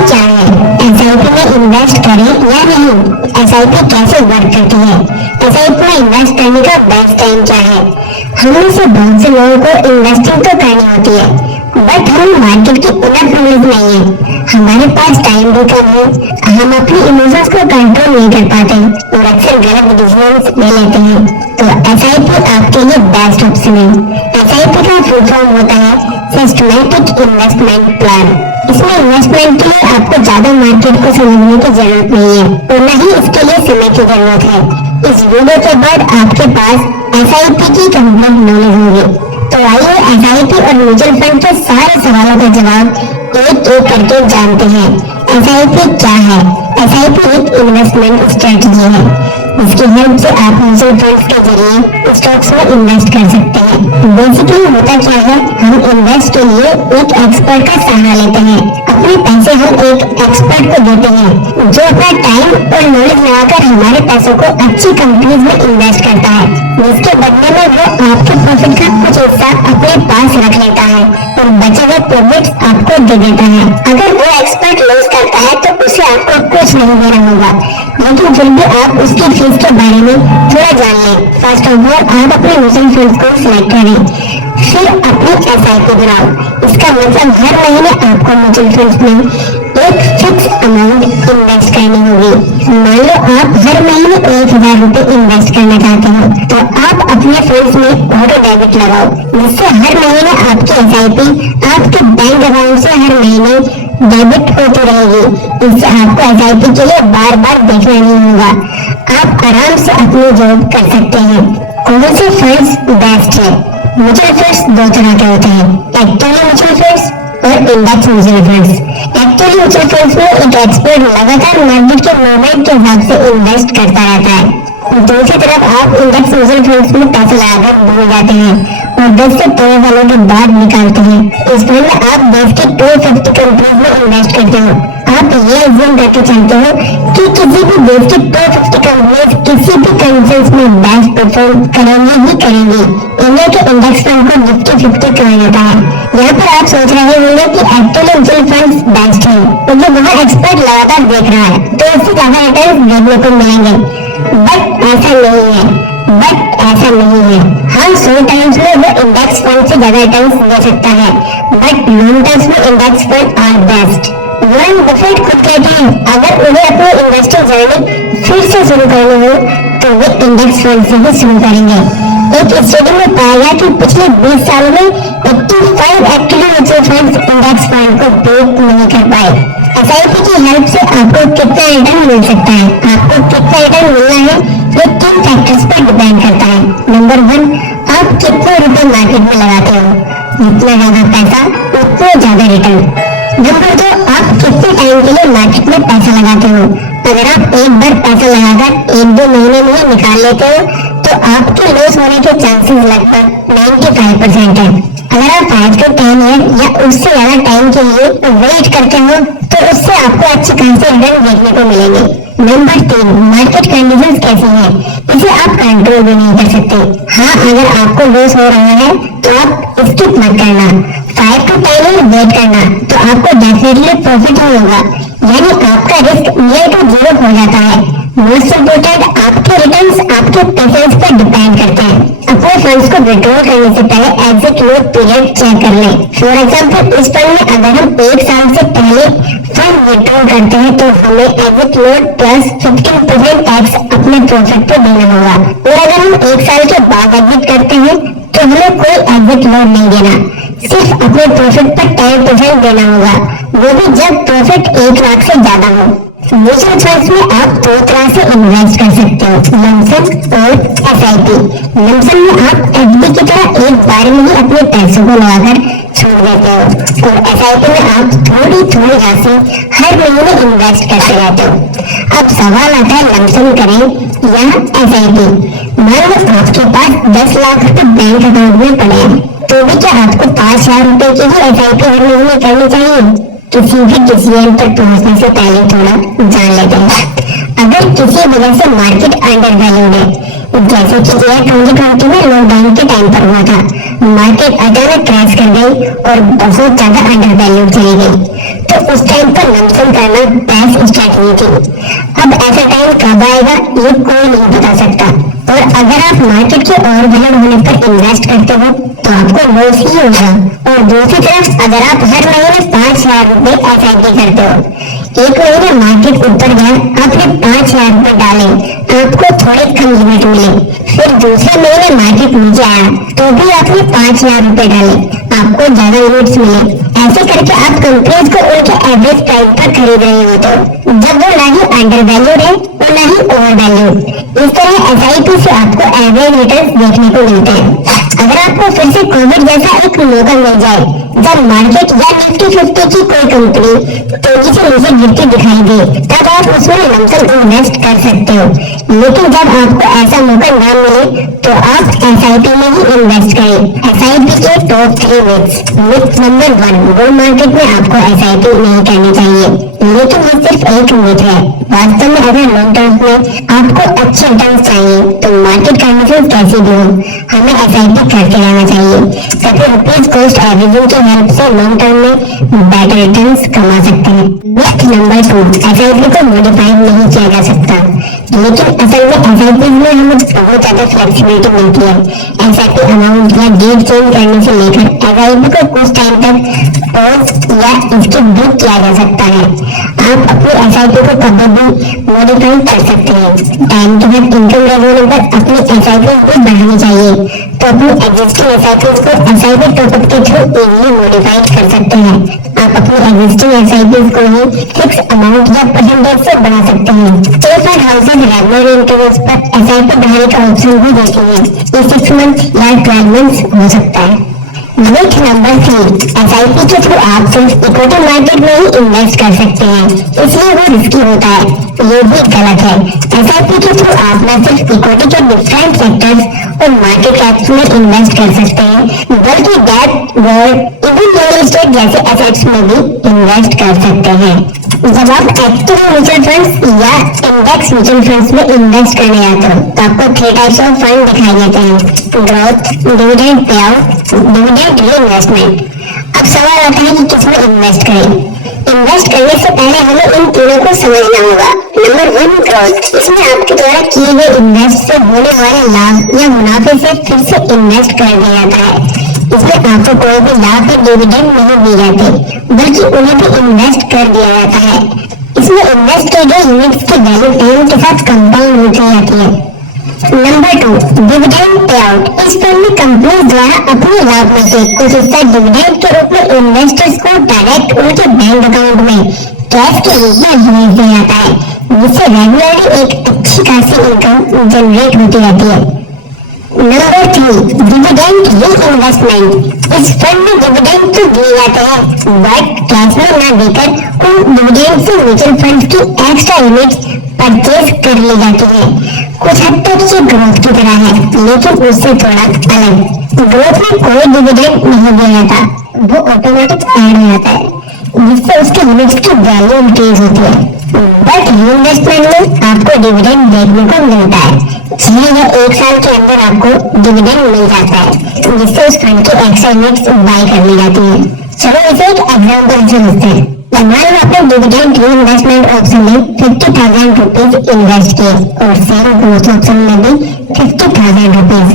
SIP क्या है, SIP में इन्वेस्ट करें या नहीं, एसआईपी कैसे वर्क करती है, एसआईपी में इन्वेस्ट करने का बेस्ट टाइम क्या है। हम में से बहुत से लोगों को इन्वेस्टिंग तो करनी होती है, बट हमें मार्केट की इनफ नॉलेज नहीं है, हमारे पास टाइम भी कम है, हम अपनी इमोशंस को कंट्रोल नहीं कर पाते और अक्सर गलत डिसीजंस ले लेते हैं। तो एसआईपी आपके लिए बेस्ट ऑप्शन है। एसआईपी का फुल फॉर्म होता है सिस्टमैटिक इन्वेस्टमेंट प्लान। इसमें इन्वेस्टमेंट के लिए आपको ज्यादा मार्केट को समझने की जरूरत नहीं है और न ही इसके लिए समय की जरूरत है। इस वीडियो के बाद आपके पास एसआईपी की कंप्लीट नॉलेज होगी। तो आइए एसआईपी और म्यूचुअल फंड के सारे सवालों का जवाब एक एक करके जानते हैं। एसआईपी क्या है? एसआईपी एक इन्वेस्टमेंट स्ट्रेटजी है जिसकी हेल्प से आप म्यूचुअल फंड्स के जरिए स्टॉक्स में इन्वेस्ट कर सकते हैं। बेसिकली होता क्या है, हम इन्वेस्ट के लिए एक एक्सपर्ट का सहारा लेते हैं। अपने पैसे हम एक एक्सपर्ट को देते हैं जो अपना टाइम और नॉलेज लगाकर हमारे पैसों को अच्छी कंपनीज में इन्वेस्ट करता है, जिसके बदले में वो आपके प्रॉफिट का कुछ हिस्सा अपने पास रख लेता है और बचे हुए प्रॉफिट्स आपको दे देता है। अगर वो एक्सपर्ट लॉस करता है तो उसे आपको कुछ नहीं देना होगा, लेकिन फिर भी आप उसकी फीस के बारे में थोड़ा जान लें। फर्स्ट ऑफ ऑल आप अपने म्यूचुअल फंड्स को सिलेक्ट करें, फिर अपनी एसआईपी बनाओ। इसका मतलब हर महीने आपको म्यूचुअल फंड्स में एक फिक्स अमाउंट इन्वेस्ट करनी होगी। मान लो आप हर महीने 1000 रुपए इन्वेस्ट करना चाहते हो तो आप अपने फंड्स में ऑटो डेबिट लगाओ, जिससे हर महीने आपकी एसआईपी आपके बैंक अकाउंट से हर महीने डेबिट होती रहेगी। इससे आपको एसआईपी के लिए बार बार देखना नहीं होगा, आप आराम से अपनी जॉब कर सकते हैं। कौन से फंड्स बेस्ट है? म्यूचुअल फंड्स दो तरह के होते हैं, एक्टिव म्यूचुअल फंड्स और index mutual funds. Active mutual funds में एक एक्सपर्ट लगातार मार्केट के मूवमेंट के हिसाब से इन्वेस्ट करता रहता है। दूसरी तरफ आप इंडेक्स म्यूचुअल फंड्स में पैसा लगाकर डूब जाते हैं और 10 से 13 सालों के बाद निकालते हैं। इस फंड में आप देश की 250 कंट्रीज में इन्वेस्ट करते हो। आप ये एज्यूम करके चलते हो कि किसी भी देश की 250 कंपनीज किसी भी कंट्रीज में बेस्ट परफॉर्म करेंगी ही करेंगी। इंडिया के इंडेक्स फंड को निफ्टी 50 कहा जाता है। यहाँ पर आप सोच रहे होंगे कि एक्टिव म्यूचुअल फंड्स बेस्ट है क्योंकि वहाँ एक्सपर्ट लगातार देख रहा है तो इससे ज्यादा रिटर्न देखने को मिलेंगे, बट ऐसा नहीं है। हाँ, 100 टाइम्स में वो इंडेक्स फंड से ज्यादा रिटर्न दे सकता है, बट लॉन्ग टर्म्स में index fund are best. Warren Buffett खुद कहते हैं अगर उन्हें अपनी इन्वेस्टिंग जर्नी फिर से शुरू करनी हो तो वे इंडेक्स फंड से ही शुरू करेंगे। एक स्टडी में पाया गया कि पिछले 20 सालों में 85 active mutual funds index fund को बीट नहीं कर पाए। एसआईपी की हेल्प से आपको कितना रिटर्न मिल सकता है? आपको कितना रिटर्न मिलना है ये 3 फैक्टर्स पर डिपेंड करता है। नंबर 1, आप कितने रुपए मार्केट में लगाते हो, जितना ज्यादा पैसा उतना ज्यादा रिटर्न। नंबर 2, आप कितने टाइम के लिए मार्केट में पैसा लगाते हो। अगर आप एक बार पैसा लगाकर 1-2 महीने में निकाल लेते हो तो आपके लॉस होने के चांसेस लगभग 95% है। अगर आप 5 to 10 ईयर या उससे ज्यादा टाइम के लिए वेट करते हो तो उससे आपको अच्छे खासे रिटर्न देखने को मिलेंगे। नंबर 3, मार्केट कंडीशंस कैसी हैं, इसे आप कंट्रोल भी नहीं कर सकते। हाँ, अगर आपको लॉस हो रहा है तो आप स्किप मत करना, 5 to 10 ईयर वेट करना तो आपको डेफिनेटली प्रॉफिट ही होगा, यानी आपका रिस्क नियर टू जीरो हो जाता है। मोस्ट इम्पोर्टेंट, आपके रिटर्न्स आपके पेशेंस पर डिपेंड करते हैं। अपने फंड्स को विड्रॉ करने से पहले एग्जिट लोड पीरियड चेक कर लें। फॉर एग्जांपल, इस फंड में अगर हम 1 साल से पहले फंड विड्रॉ करते हैं तो हमें एग्जिट लोड प्लस 15% टैक्स अपने प्रॉफिट पर देना होगा, और अगर हम 1 साल के बाद एग्जिट करते हैं तो हमें कोई एग्जिट लोड नहीं देना, सिर्फ अपने प्रॉफिट पर 10% देना होगा, वो भी जब प्रॉफिट 1 लाख से ज्यादा हो। म्यूचुअल फंड्स में आप 2 तरह से इन्वेस्ट कर सकते हो, लमसम और एसआईपी। लमसम में आप एफडी की तरह एक बार में ही अपने पैसों को लगाकर छोड़ देते हो, और एसआईपी में आप थोड़ी थोड़ी राशि हर महीने इन्वेस्ट करते रहते हो। अब सवाल आता है लमसम करें या एसआईपी। मान लो आपके पास 10 लाख रुपए बैंक अकाउंट में पड़े हैं तो भी क्या आपको 5000 रुपए की ही एसआईपी हर महीने करनी चाहिए? किसी भी डिसीजन पर पहुंचने से पहले थोड़ा जान लेते हैं। अगर किसी वजह से मार्केट अंडर वैल्यूड है जैसे कि ईयर 2020 में लॉकडाउन के टाइम पर हुआ था, मार्केट अचानक क्रैश कर गई और बहुत ज्यादा अंडर वैल्यू चली गई, तो उस टाइम पर लमसम करना बेस्ट स्ट्रेटजी थी। अब ऐसा टाइम कब आएगा ये कोई नहीं बता सकता, और अगर आप मार्केट के और बेहतर होने पर इन्वेस्ट करते हो तो आपको लॉस ही होगा। और दूसरी तरफ अगर आप हर महीने 5,000 रुपए SIP करते हो, एक महीने मार्केट ऊपर गया, आपने 5,000 रुपए डाले, आपको थोड़े कम लिमिट मिले, फिर दूसरे महीने मार्केट नीचे आया तो भी आपने 5,000 रुपए डाले, आपको ज्यादा लिमिट्स मिले। ऐसे करके आप कंपनीज को उनके एवरेज प्राइस पर खरीद रहे होते हो, जब वो ना ही अंडर वैल्यूड है और ना ही ओवर वैल्यूड। इस तरह SIP से आपको एवरेज रिटर्न्स देखने को मिलते हैं। अगर आपको फिर से कोविड जैसा एक मौका मिल जाए जब मार्केट या निफ्टी 50 की कोई कंपनी तेजी से नीचे गिरती दिखाई दे, तब आप उसमें लमसम इन्वेस्ट कर सकते हो। लेकिन जब आपको ऐसा मौका ना मिले तो आप SIP में ही इन्वेस्ट करें। SIP के top 3 myths. Myth number 1, bull market में आपको SIP नहीं करनी चाहिए, लेकिन ये सिर्फ एक मिथ है। वास्तव में अगर लॉन्ग टर्म में आपको अच्छे रिटर्न्स चाहिए तो मार्केट कंडीशन कैसी भी हो, हमें SIP करते रहना चाहिए। सभी रुपीज कॉस्ट एवरेजिंग की हेल्प से लॉन्ग टर्म में बेटर रिटर्न्स कमा सकते हैं। मिथ नंबर 2, SIP को मॉडिफाइड नहीं किया जा सकता, लेकिन असल में SIP में हमें बहुत ज्यादा फ्लेक्सिबिलिटी मिलती है। SIP अमाउंट या डेट चेंज करने से लेकर SIP को कुछ टाइम तक पॉज या स्किप भी किया जा सकता है। आप अपनी SIP को कभी भी मॉडिफाई कर सकते हैं। टाइम के बाद इनकम रेवेन्यू पर अपनी SIP भी बढ़ानी चाहिए, तो अपनी एग्जिस्टिंग SIP को SIP टॉपअप के थ्रू इजीली मॉडिफाई कर सकते हैं। आप अपनी एग्जिस्टिंग SIP को ही फिक्स अमाउंट या परसेंटेज से बढ़ा सकते हैं। पेपर हाउसेज रेगुलर इंटरवल्स पर SIP बढ़ाने का ऑप्शन भी देती है। ये 6 मंथ या 12 मंथ हो सकता है। मिथ नंबर 3, SIP के थ्रू आप सिर्फ इक्विटी मार्केट में ही इन्वेस्ट कर सकते हैं, इसलिए वो रिस्की होता है। ये भी गलत है। SIP के थ्रू आप न सिर्फ इक्विटी के डिफरेंट सेक्टर्स और मार्केट कैप्स में इन्वेस्ट कर सकते हैं, बल्कि debt, gold, even real estate जैसे एसेट्स में भी इन्वेस्ट कर सकते हैं। जब आप एक्टिव म्यूचुअल फंड्स या इंडेक्स म्यूचुअल फंड्स में इन्वेस्ट करने जाते हो तो आपको 3 टाइप्स ऑफ फंड दिखाई देते हैं: growth, dividend pay out, dividend reinvestment. अब सवाल आता है कि किसमें इन्वेस्ट करें। इन्वेस्ट करने से पहले हमें इन तीनों को समझना होगा। Number 1, growth. इसमें आपके द्वारा किए गए इन्वेस्ट से होने वाले लाभ या मुनाफे से फिर से इन्वेस्ट कर दिया जाता है। इसमें आपको कोई भी लाभ या डिविडेंड नहीं दिए जाते, बल्कि उन्हें भी इन्वेस्ट कर दिया जाता है। इसमें इन्वेस्ट किए गए यूनिट्स की वैल्यू टाइम के साथ कंपाउंड होती जाती है। Number 2, dividend pay out. इस फंड में कंपनी द्वारा अपने लाभ में से कुछ हिस्सा डिविडेंड के रूप में इन्वेस्टर्स को डायरेक्ट उनके बैंक अकाउंट में कैश के रूप में भेज दिया जाता है, जिससे रेगुलरली एक अच्छी खासी इनकम जनरेट होती रहती है। Number 3, dividend reinvestment. इस फंड में डिविडेंड तो दिए जाते हैं, बट कैश में ना देकर उन डिविडेंड से म्यूचुअल फंड की एक्स्ट्रा यूनिट्स परचेज कर ली जाती है। कुछ हद तक ये ग्रोथ की तरह है, लेकिन उससे थोड़ा अलग। ग्रोथ में कोई डिविडेंड नहीं दिया जाता, वो ऑटोमेटिक ऐड हो जाता है, जिससे उसके यूनिट्स की वैल्यू इंक्रीज होती है। बट रीइन्वेस्टमेंट में आपको डिविडेंड देखने को मिलता है। 6 या 1 साल के अंदर आपको डिविडेंड मिल जाता है, जिससे उस फंड की एक्स्ट्रा यूनिट्स बाय कर ली जाती है। चलो इसे एक एग्जांपल से समझते हैं। मान लो आपने डिविडेंड रीइन्वेस्टमेंट ऑप्शन में 50,000 रुपीज इन्वेस्ट किए और सेम ग्रोथ ऑप्शन में भी 50,000 रुपीज।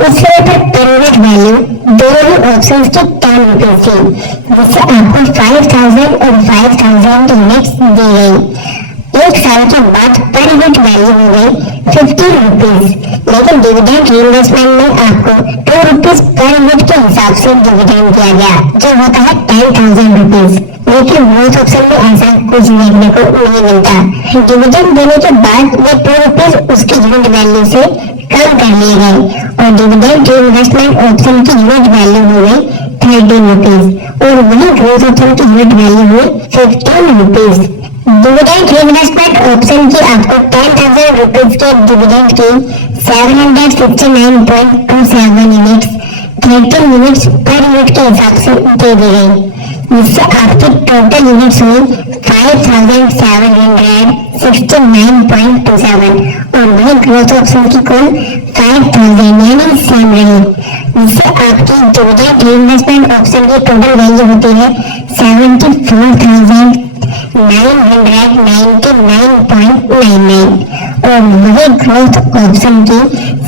उस समय पर पर यूनिट वैल्यू दोनों ही ऑप्शंस की 10 रुपीज थी, जिससे आपको 5,000 और 5,000 यूनिट्स दी गई। 1 साल के बाद पर यूनिट वैल्यू हो गई 15 रुपीज, लेकिन डिविडेंड रीइन्वेस्टमेंट में आपको 2 रुपीज पर यूनिट के हिसाब से डिविडेंड दिया गया, जो होता है 10,000 रुपीज। लेकिन ग्रोथ ऑप्शन में ऐसा कुछ देखने को नहीं मिलता। डिविडेंड देने के बाद ये 2 रुपीज उसकी यूनिट वैल्यू से कम कर लिए गए और डिविडेंड रीइन्वेस्टमेंट ऑप्शन की यूनिट वैल्यू हो गई 13 रुपीज और वही ग्रोथ ऑप्शन की यूनिट वैल्यू हुई 15 रुपीज। डिविडेंड रीइन्वेस्टमेंट ऑप्शन की आपको 10,000 रुपीज के डिविडेंड की 759.27 यूनिट्स 13 यूनिट्स पर यूनिट के हिसाब से दे दी गई, जिससे आपकी टोटल यूनिट्स हुई 5,760 69.27 और वही ग्रोथ ऑप्शन की कुल 5000 यानी सेम रही, जिससे आपकी डिविडेंड इन्वेस्टमेंट ऑप्शन की टोटल वैल्यू होती है 74,999.99 और वही ग्रोथ ऑप्शन की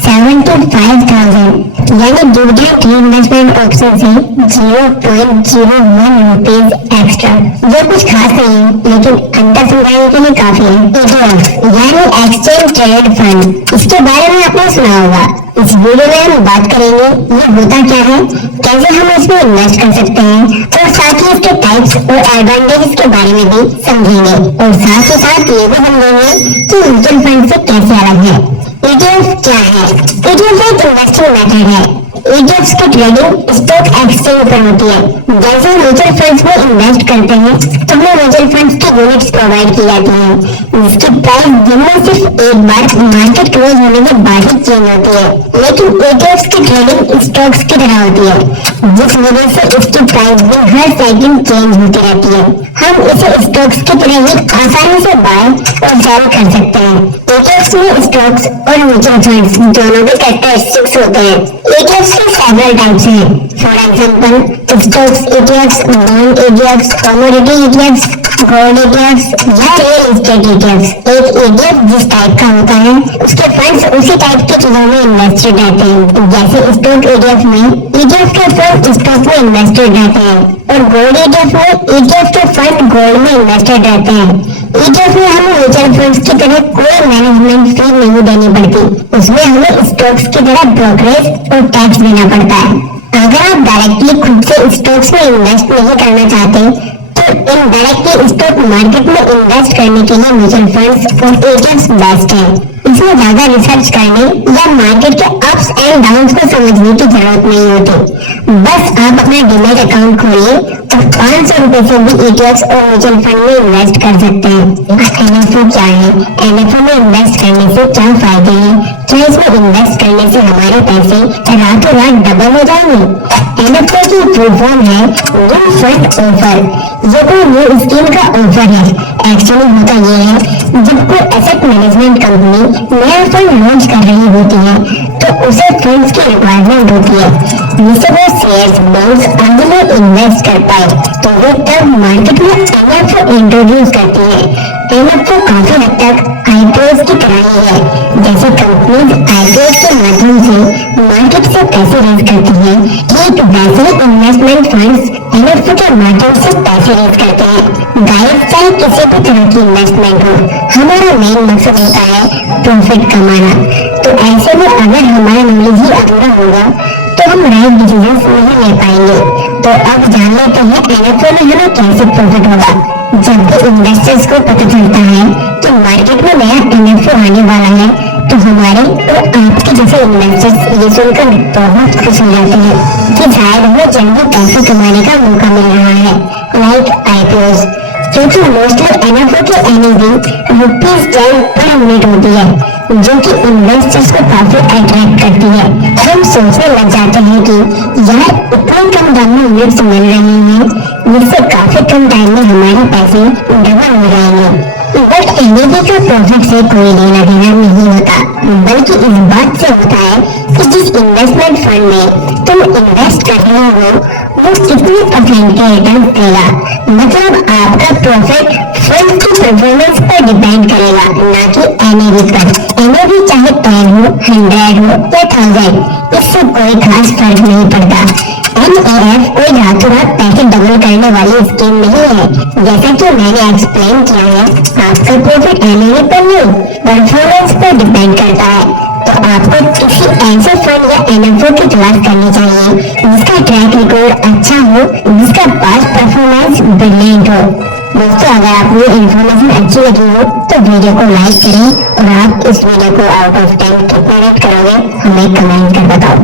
75,000 यानी डिविडेंड इन्वेस्टमेंट ऑप्शन से 0.01 रुपीज एक्स्ट्रा। जो कुछ खास नहीं है लेकिन अंतर समझाने के लिए काफी है। ETF यानी एक्सचेंज ट्रेडेड फंड, इसके बारे में आपने सुना होगा। इस वीडियो में हम बात करेंगे ये होता क्या है, कैसे हम इसमें इन्वेस्ट कर सकते हैं और साथ ही इसके टाइप्स और एडवांटेजेस के बारे में भी समझेंगे और साथ ही साथ ये भी समझेंगे कि म्यूचुअल फंड से कैसे अलग है। ETF क्या है? ETF एक इन्वेस्टिंग मेथड है। ETFs की ट्रेडिंग स्टॉक एक्सचेंज पर होती है। जैसे म्यूचुअल फंड्स में इन्वेस्ट करते हैं तो हमें म्यूचुअल फंड्स की यूनिट्स प्रोवाइड की जाती हैं, जिसकी प्राइस दिन में सिर्फ एक बार मार्केट क्लोज होने के बाद ही चेंज होती है। लेकिन ETFs की ट्रेडिंग स्टॉक्स की तरह होती है, जिस वजह से इसकी प्राइस भी हर सेकंड चेंज होती रहती है। हम इसे स्टॉक्स की तरह ही आसानी से बाय और सेल कर सकते हैं। ETFs में स्टॉक्स और म्यूचुअल फंड्स दोनों के कैरेक्टरिस्टिक्स होते हैं। ETFs के सेवरल टाइप्स हैं। For example stocks ETFs, bond ETFs, commodity ETFs, gold ETFs या रियल एस्टेट ETFs। एक ETF जिस टाइप का होता है उसके फंड्स उसी टाइप की चीजों में इन्वेस्टेड रहते हैं। जैसे स्टॉक ETF में ETF के फंड स्टॉक में इन्वेस्टेड रहते हैं और गोल्ड ETF में ETF के फंड गोल्ड में इन्वेस्टेड रहते हैं। ETF में हमें म्यूचुअल फंड्स की तरह कोई मैनेजमेंट फी नहीं देनी पड़ती, उसमें हमें स्टॉक्स की तरह ब्रोकरेज और टैक्स देना पड़ता है। अगर आप डायरेक्टली खुद से स्टॉक्स में इन्वेस्ट नहीं करना चाहते तो इनडायरेक्टली स्टॉक मार्केट में इन्वेस्ट करने के लिए म्यूचुअल फंड्स और ETFs बेस्ट है। इसमें ज्यादा रिसर्च करने या मार्केट के अप्स एंड डाउन्स को समझने की जरूरत नहीं होती। बस आप अपना डीमैट अकाउंट खोलिए और 500 रुपए से भी ETFs और म्यूचुअल फंड में इन्वेस्ट कर सकते हैं। NFO क्या है? NFO में इन्वेस्ट करने से क्या फायदे हैं? क्या इसमें इन्वेस्ट करने से हमारे पैसे रातों रात डबल हो जाएंगे? NFO की फुल फॉर्म है न्यू फंड ऑफर। ये कोई न्यू स्कीम का ऑफर है। एक्चुअली होता ये है, जब कोई एसेट मैनेजमेंट कंपनी नया फंड लॉन्च कर रही होती है तो उसे फंड्स की रिक्वायरमेंट होती है जिससे वो शेयर्स, बॉन्ड्स आदि में इन्वेस्ट कर पाए, तो वो तब मार्केट में NFO इंट्रोड्यूस करती है। NFO काफी हद तक IPOs की तरह ही है। जैसे कंपनीज IPOs के माध्यम से मार्केट से पैसे रेज करती है, ठीक वैसे इन्वेस्टमेंट फंड्स NFO के माध्यम से पैसे रेज करते हैं। गाइस, चाहे किसी भी तरह की इन्वेस्टमेंट हो, हमारा मेन मकसद होता है प्रॉफिट कमाना। तो ऐसे में अगर हमारा नॉलेज ही अधूरा होगा तो हम राइट डिसीजंस नहीं ले पाएंगे। तो अब जान लेते हैं NFO में हमें कैसे प्रॉफिट होगा। जब भी इन्वेस्टर्स को पता चलता है कि मार्केट में नया NFO आने वाला है तो हमारे और आपके जैसे इन्वेस्टर्स ये सुनकर बहुत खुश हो जाते हैं कि शायद हमें जल्दी पैसे कमाने का मौका मिल रहा है, लाइक IPOs। क्योंकि मोस्टली NFO की NAV ₹10 पर यूनिट होती है, जो कि इन्वेस्टर्स को काफी अट्रैक्ट करती है। हम सोचने लग जाते हैं कि यार इतने कम दाम में यूनिट्स मिल रहे हैं, जिससे काफी कम टाइम में हमारे पैसे डबल हो जाएंगे। बट NAV का प्रॉफिट से कोई लेना देना नहीं होता, बल्कि इस बात से होता है कि जिस इन्वेस्टमेंट फंड में तुम इन्वेस्ट कर रहे हो वो कितने परसेंट के रिटर्न देगा। मतलब आपका प्रॉफिट फंड की परफॉर्मेंस पर डिपेंड करेगा, ना कि NAV पर। NAV चाहे 10 हो, 100 हो या 1000, इससे कोई खास फर्क नहीं पड़ता। NAF कोई रातों रात पैसे डबल करने वाली स्कीम नहीं है। जैसा कि मैंने एक्सप्लेन किया है, आपका प्रॉफिट NAV पर नहीं, परफॉर्मेंस पर डिपेंड करता है। तो आपको किसी ऐसे फंड या NFO की तलाश करनी चाहिए जिसका ट्रैक रिकॉर्ड अच्छा हो, जिसका पास्ट परफॉर्मेंस ब्रिलियंट हो। दोस्तों, अगर आपको ये इन्फॉर्मेशन अच्छी लगी हो तो वीडियो को लाइक करें और आप इस वीडियो को आउट ऑफ 10 कितना रेट करोगे हमें कमेंट कर बताओ।